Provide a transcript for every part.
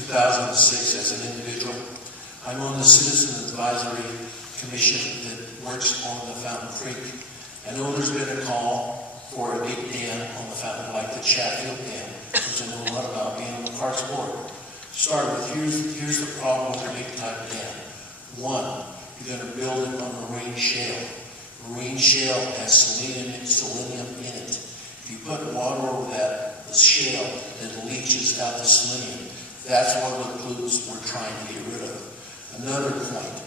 2006 as an individual. I'm on the Citizen Advisory Commission that works on the Fountain Creek. I know there's been a call for a big dam on the fountain, like the Chatfield Dam, which I know a lot about being on the Parks Board. To start with, here's the problem with a big type dam. One, you're going to build it on marine shale. Marine shale has selenium in it. If you put water over the shale, it leaches out the selenium. That's one of the pollutants we're trying to get rid of. Another point,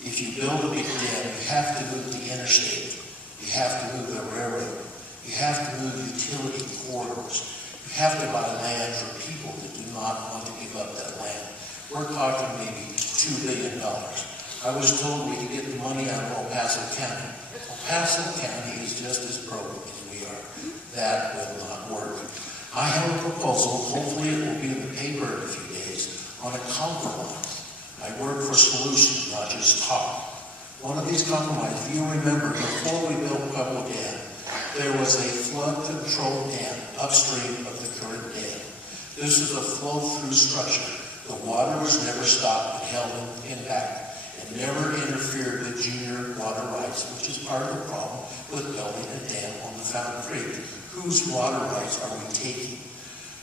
if you build a big dam, you have to move the interstate. You have to move the railroad. You have to move utility corridors. You have to buy land for people that do not want to give up that land. We're talking maybe $2 billion. I was told we could get the money out of El Paso County. El Paso County is just as broke as we are. That will not work. I have a proposal, hopefully it will be in the paper in a few days, on a compromise. I work for solutions, not just talk. One of these compromises, if you remember, before we built Pueblo Dam, there was a flood control dam upstream of the current dam. This was a flow-through structure. The water was never stopped and held in back. It never interfered with junior water rights, which is part of the problem with building a dam on the Fountain Creek. Whose water rights are we taking?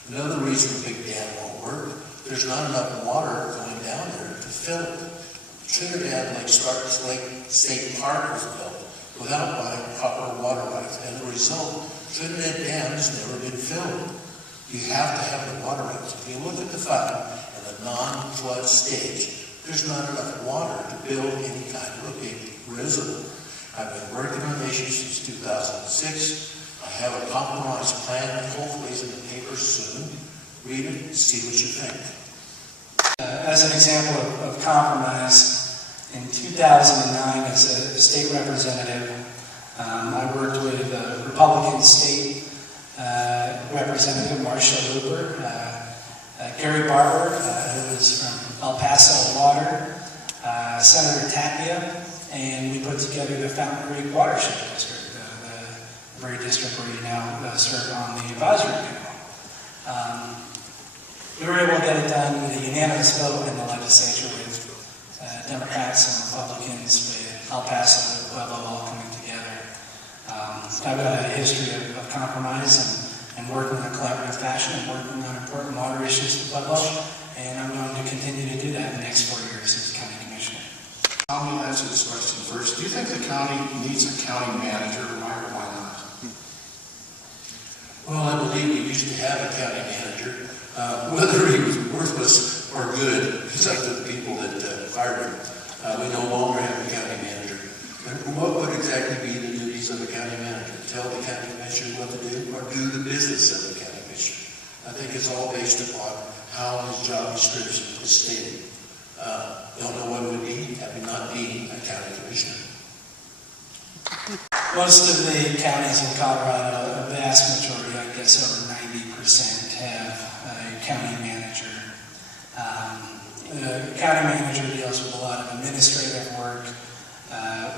Another reason a big dam won't work, there's not enough water going down there to fill it. Trinidad Lake State Park was built without buying proper water rights. As a result, Trinidad Dam has never been filled. You have to have the water rights. If you look at the fountain in a non-flood stage, there's not enough water to build any kind of a big reservoir. I've been working on the issue since 2006. I have a compromise plan that hopefully is in the paper soon. Read it and see what you think. As an example of compromise, in 2009 as a state representative, I worked with Republican state representative Marcia Luper, Gary Barber, who was from El Paso Water, Senator Tapia, and we put together the Fountain Creek Watershed District, the very district where you now serve on the advisory panel. We were able to get it done with a unanimous vote in the legislature with Democrats and Republicans, with El Paso and Pueblo all coming together. I've got a history of compromise and working in a collaborative fashion and working on important water issues to Pueblo, and I'm going to continue to do that in the next 4 years as county commissioner. I'll answer this question first. Do you think the county needs a county manager? Why or why not? Well, I believe we used to have a county manager. Whether he was worthless or good is up to the people that fired him. We no longer have a county manager. And what would exactly be the duties of a county manager? Tell the county commissioner what to do, or do the business of the county commissioner? I think it's all based upon how his job description is stated. Don't know what it would be, having not been a county commissioner. Most of the counties in Colorado, a vast majority, I guess over 90%, have a county manager. The county manager deals with a lot of administrative work,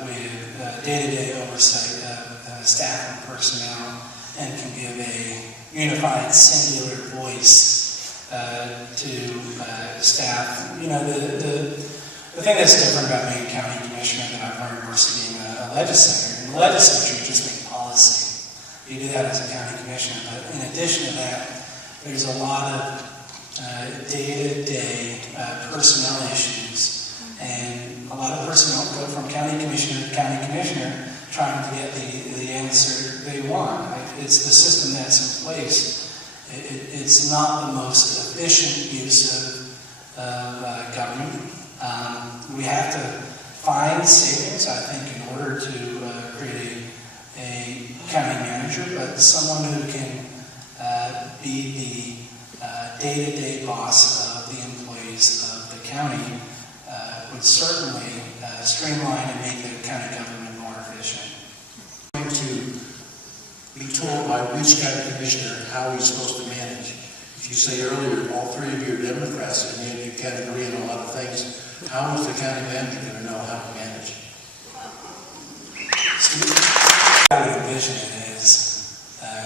with day-to-day oversight of staff and personnel, and can give a unified, singular voice to staff. You know, the thing that's different about being a county commissioner that I've learned versus being a legislator. In the legislature, you just make policy. You do that as a county commissioner. But in addition to that, there's a lot of day-to-day personnel issues. And a lot of personnel go from county commissioner to county commissioner trying to get the answer they want. It's the system that's in place. It's not the most efficient use of government. We have to find savings, I think, in order to create a county manager, but someone who can be the day-to-day boss of the employees of the county would certainly streamline and make the county government more efficient. Going to be told by which county commissioner how he's supposed to manage. If you say earlier, all three of you are Democrats, and yet you can't agree on a lot of things, how is the county manager going to know how to manage? How I envision it is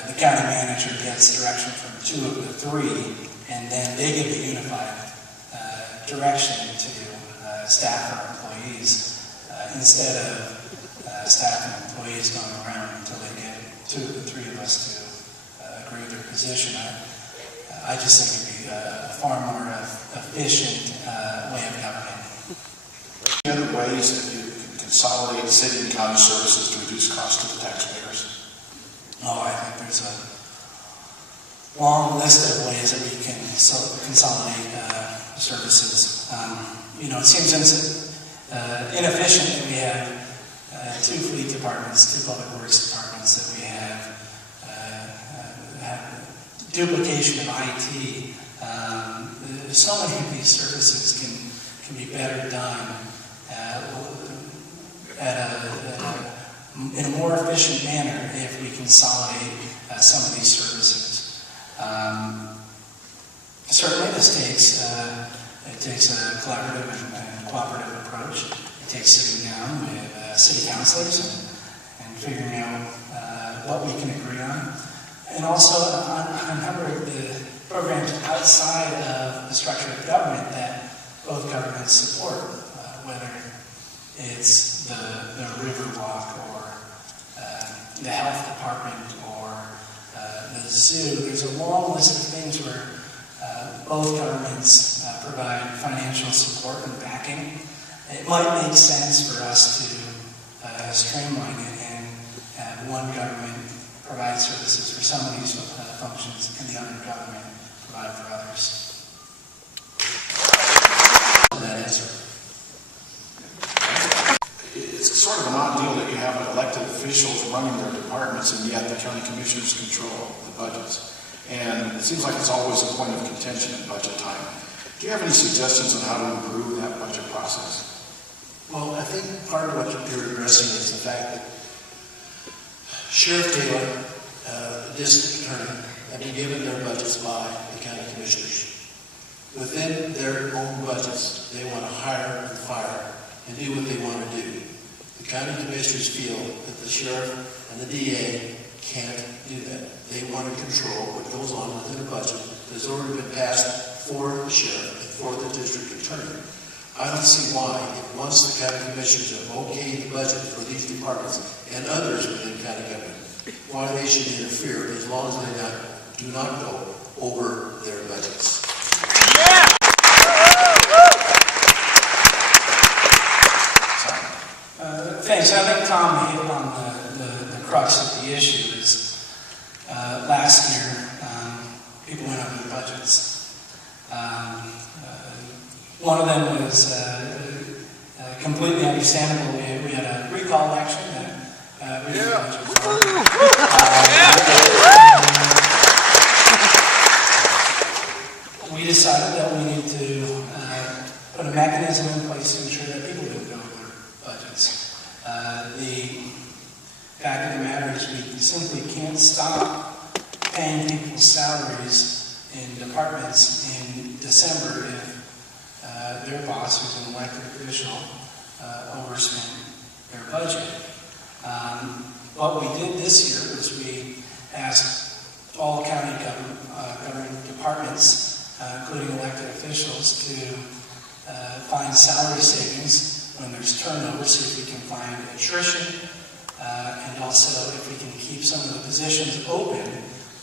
the county manager gets direction from two of the three, and then they give a unified direction to staff or employees instead of staff and employees going around until they get 2 or 3 of us to agree with their position. I just think it'd be a far more efficient way of governing. Any other ways that you can consolidate city and county services to reduce costs to the taxpayers? Oh, I think there's a long list of ways that we can consolidate services. It seems inefficient that we have 2 fleet departments, 2 public works departments, that we have duplication of IT. So many of these services can be better done in a more efficient manner if we consolidate some of these services. Certainly this takes a collaborative and cooperative approach. It takes sitting down with city councilors and figuring out what we can agree on. And also on a number of the programs outside of the structure of government that both governments support, whether it's the Riverwalk or the health department or the zoo. There's a long list of things where both governments provide financial support and backing. It might make sense for us to streamline it and have one government provide services for some of these functions and the other government provide for others. That answer. It's sort of an odd deal that you have elected officials running their departments and yet the county commissioners control the budgets. And it seems like it's always a point of contention at budget time. Do you have any suggestions on how to improve that budget process? Well, I think part of what you're addressing is the fact that Sheriff Taylor, District Attorney, have been given their budgets by the county commissioners. Within their own budgets, they want to hire and fire and do what they want to do. The county commissioners feel that the sheriff and the DA can't do that. They want to control what goes on within the budget that has already been passed for the sheriff and for the district attorney. I don't see why, once the county commissioners have okayed the budget for these departments and others within county government, why they should interfere as long as they do not go over their budgets. Thanks. I think Tom hit on the crux of the issue. Is last year people went over their budgets. One of them was completely understandable. We had a recall election that we didn't budget for. We decided that we need to put a mechanism in place to ensure that people didn't go over their budgets. The fact of the matter is we simply can't stop paying people's salaries in departments in December if their boss, who's an elected official, overspent their budget. What we did this year was we asked all county government departments, including elected officials, to find salary savings when there's turnover, see if we can find attrition, and also if we can keep some of the positions open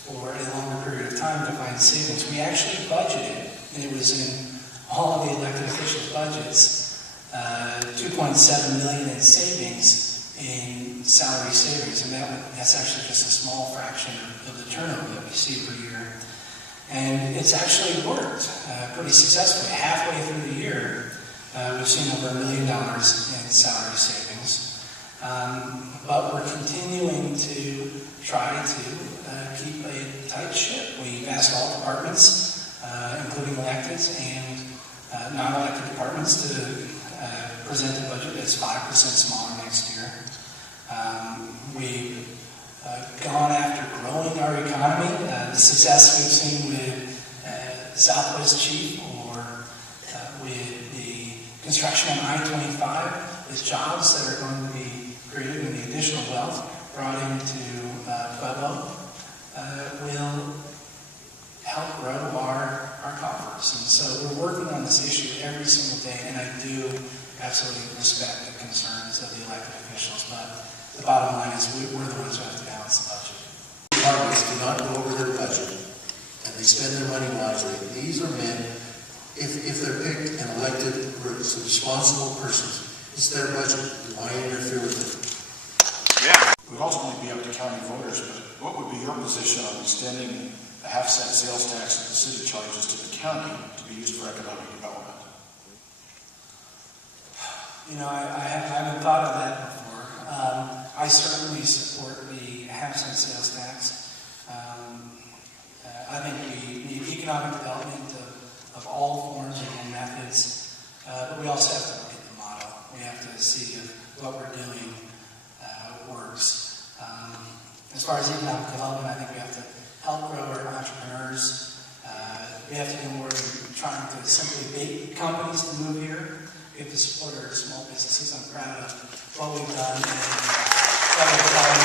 for a longer period of time to find savings. We actually budgeted, and it was in all of the elected officials' budgets, $2.7 million in savings in salary savings, and that's actually just a small fraction of the turnover that we see per year. And it's actually worked pretty successfully. Halfway through the year, we've seen over $1 million in salary savings. But we're continuing to try to keep a tight ship. We've asked all departments, including electeds and non-elected departments, to present a budget that's 5% smaller next year. We've gone after growing our economy. The success we've seen with Southwest Chief or with the construction on I-25, with jobs that are going to be created and the additional wealth brought into Pueblo will help grow our coffers. So we're working on this issue every single day, and I do absolutely respect the concerns of the elected officials, but the bottom line is we're the ones who have to balance the budget. Departments do not go over their budget, and they spend their money wisely. These are men, if they're picked and elected as responsible persons, it's their budget. Why interfere with it? Yeah. It would ultimately be up to county voters, but what would be your position on extending a half-cent sales tax that the city charges to the county to be used for economic development? You know, I haven't thought of that before. I certainly support the half-cent sales tax. I think we need economic development of all forms and methods, but we also have to look at the model. We have to see if what we're doing works. As far as economic development, I think we have to help grow our entrepreneurs. We have to do more than trying to simply bait companies to move here. We have to support our small businesses. I'm proud of what we've done in economic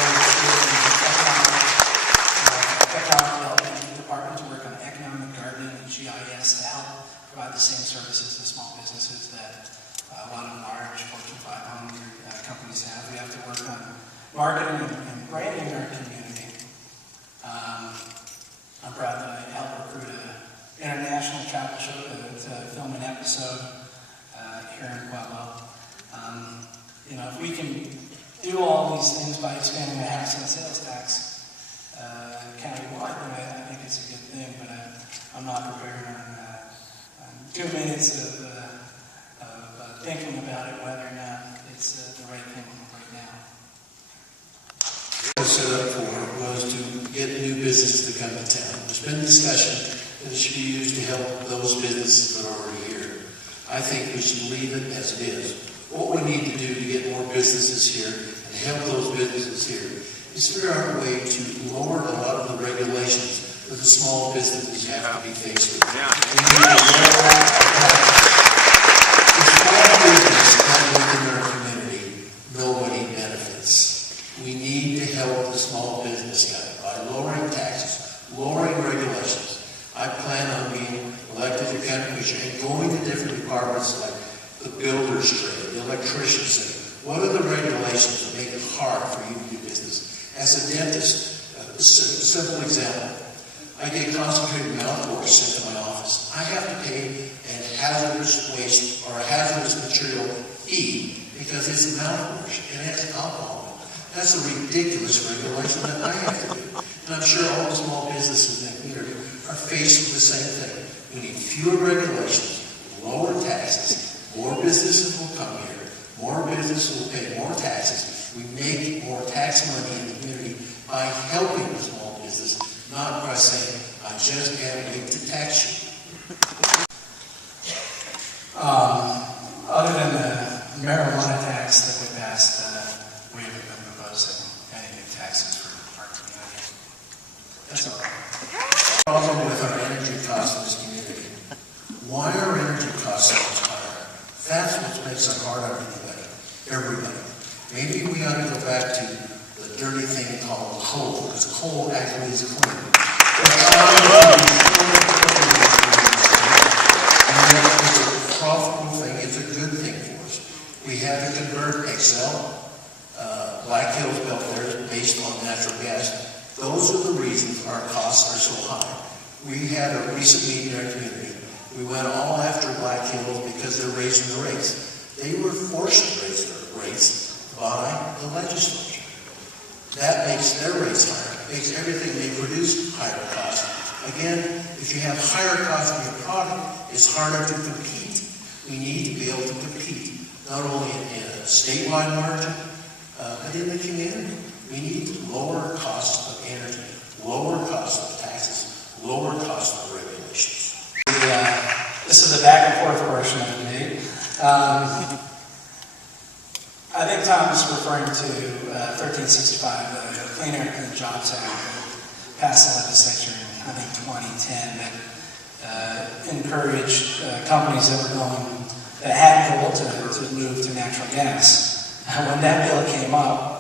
development department to work on economic gardening and GIS to help provide the same services to small businesses that a lot of large Fortune 500 companies have. We have to work on marketing and branding our community. I'm proud that I helped recruit an international travel show to film an episode here in Pueblo. You know, if we can do all these things by expanding the half-cent sales tax county-wide, then I think it's a good thing, but I'm not prepared on 2 minutes of thinking about it, whether or not it's the right thing right now. What I set up for was to get new business to come to town. There's been discussion that it should be used to help those businesses that are already here. I think we should leave it as it is. What we need to do to get more businesses here and help those businesses here is figure out a way to lower a lot of the regulations that the small businesses have to be faced with. Yeah. We need to lower the small business that live in our community. Nobody benefits. We need to help the small business guy by lowering taxes, lowering regulations. I plan on being elected to county commission and going to different departments like the builder's trade, the electrician's trade. What are the regulations that make it hard for you to do business? As a dentist, a simple example, I get concentrated mouthwash sent to my office. I have to pay a hazardous waste or a hazardous material fee because it's mouthwash and it's alcohol. That's a ridiculous regulation that I have to do. And I'm sure all the small businesses in the community are faced with the same thing. We need fewer regulations, lower taxes, more businesses will come here, more businesses will pay more taxes. We make more tax money in the community by helping the small business, not by saying, I just can't wait to tax you. Other than the marijuana tax that we passed, we haven't been proposing any new taxes for our community. That's all right. The problem with our energy costs in this community. Why are energy costs so much higher? That's what makes it hard on everybody. Maybe we ought to go back to the dirty thing called coal, because coal actually is clean. And it's a profitable thing, it's a good thing for us. We had to convert Excel, Black Hills built theirs based on natural gas. Those are the reasons our costs are so high. We had a recent meeting in our community. We went all after Black Hills because they're raising the rates. They were forced to raise their rates by the legislature. That makes their rates higher. It makes everything they produce higher cost. Again, if you have higher cost in your product, it's harder to compete. We need to be able to compete, not only in a statewide market, but in the community. We need lower costs of energy, lower costs of taxes, lower costs of regulations. This is the back and forth portion of the meeting. I think Tom is referring to 1365, the Clean Air and Jobs Act, that passed the legislature in, I think, 2010, that encouraged companies that had coal to move to natural gas. When that bill came up,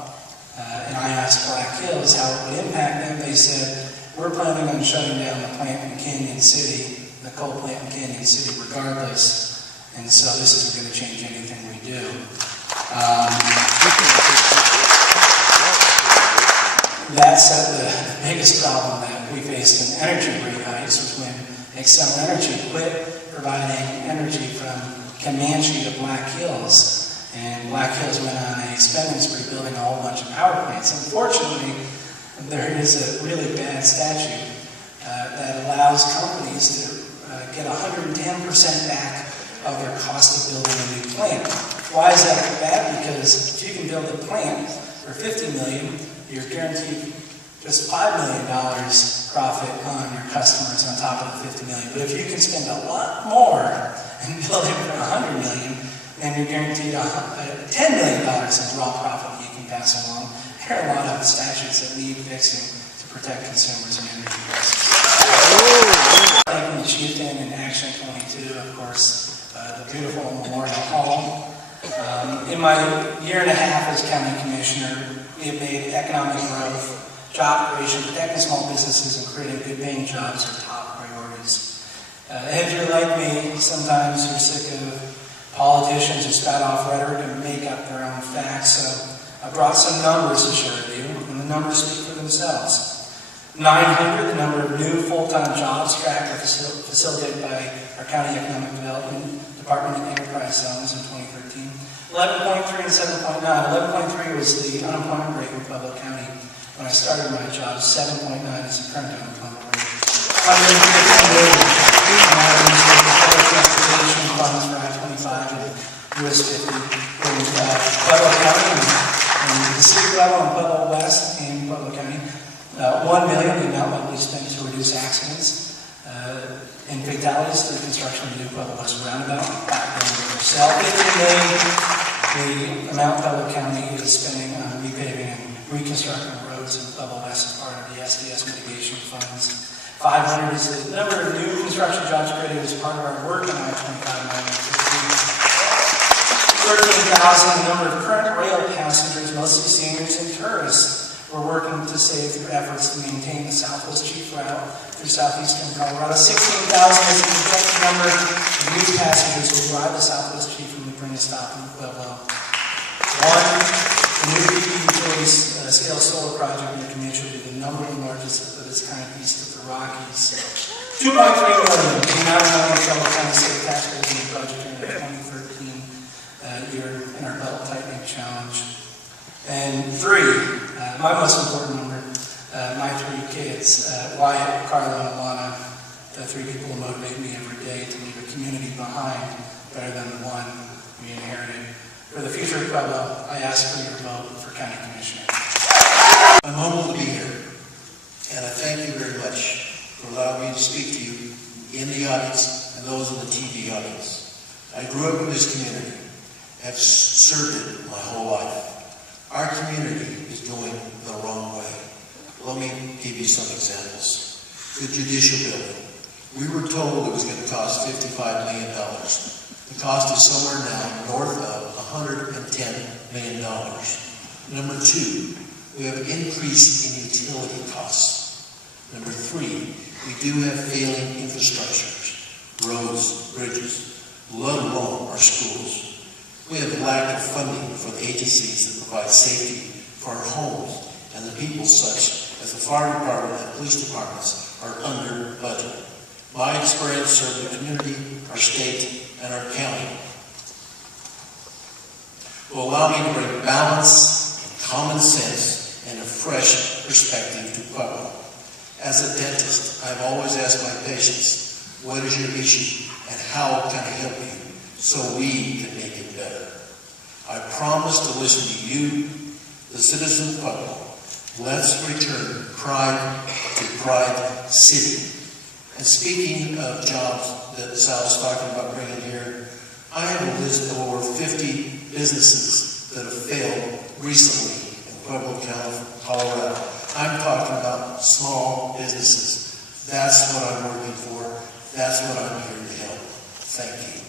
and I asked Black Hills how it would impact them, they said, we're planning on shutting down the plant in Canyon City the coal plant in Canyon City regardless, and so this isn't going to change anything we do. That's the biggest problem that we faced in energy rate hikes was when Xcel Energy quit providing energy from Comanche to Black Hills, and Black Hills went on a spending spree building a whole bunch of power plants. Unfortunately, there is a really bad statute that allows companies to get 110% back of their cost of building a new plant. Why is that bad? Because if you can build a plant for $50 million, you're guaranteed just $5 million profit on your customers on top of the $50 million. But if you can spend a lot more and build it for $100 million, then you're guaranteed $10 million in raw profit that you can pass along. There are a lot of statutes that need fixing to protect consumers and energy prices. Thanking the Chieftain and Action 22, of course, the beautiful Memorial Hall. In my year and a half as County Commissioner, we have made economic growth, job creation, protecting small businesses, and creating good paying jobs are top priorities. If you're like me, sometimes you're sick of politicians who spout off rhetoric and make up their own facts, so I brought some numbers to share with you, and the numbers speak for themselves. 900, the number of new full-time jobs tracked or facilitated by our County Economic Development Department and Enterprise Zones in 2013. 11.3 and 7.9. 11.3 was the unemployment rate in Pueblo County. When I started my job, 7.9 is the current unemployment rate. 150 million transportation funds for I-25 and US 50 in Pueblo County and the city of Pueblo and Pueblo West and Pueblo County. 1 million, the amount that we spent to reduce accidents and fatalities through construction of the new Pueblo West roundabout. 50 million, the amount Pueblo County is spending on repaving and reconstructing roads in Pueblo West as part of the SDS mitigation funds. 500 is the number of new construction jobs created as part of our work on I-25 and I-15. 13,000, the number of current rail passengers, mostly seniors and tourists. We're working to save through efforts to maintain the Southwest Chief route through southeastern Colorado. 16,000 is the projected number of new passengers who drive the Southwest Chief when we bring a stop in Pueblo. 1, the new PP Utilities scale solar project in the community will be the number one largest of its kind east of the Rockies. 2.3 million, the amount of money Pueblo County state taxpayers in the budget during the 2013 year in our belt tightening challenge. And 3, my most important number, my 3 kids, Wyatt, Carla, and Alana, the 3 people who motivate me every day to leave a community behind better than the one we inherited. For the future of Pueblo, I ask for your vote for County Commissioner. I'm humbled to be here, and I thank you very much for allowing me to speak to you in the audience and those in the TV audience. I grew up in this community, have served it my whole life. Our community is going the wrong way. Let me give you some examples. The judicial building. We were told it was going to cost $55 million. The cost is somewhere now north of $110 million. Number 2, we have increase in utility costs. Number 3, we do have failing infrastructures, roads, bridges, let alone our schools. We have lack of funding for the agencies that provide safety for our homes and the people, such as the fire department and police departments are under budget. My experience served the community, our state, and our county will allow me to bring balance, and common sense, and a fresh perspective to Pueblo. As a dentist, I've always asked my patients, what is your issue and how can I help you so we can make it better? I promise to listen to you, the citizens of Pueblo. Let's return pride to Pride City. And speaking of jobs that Sal's talking about bringing here, I have a list of over 50 businesses that have failed recently in Pueblo, Colorado. I'm talking about small businesses. That's what I'm working for. That's what I'm here to help. Thank you.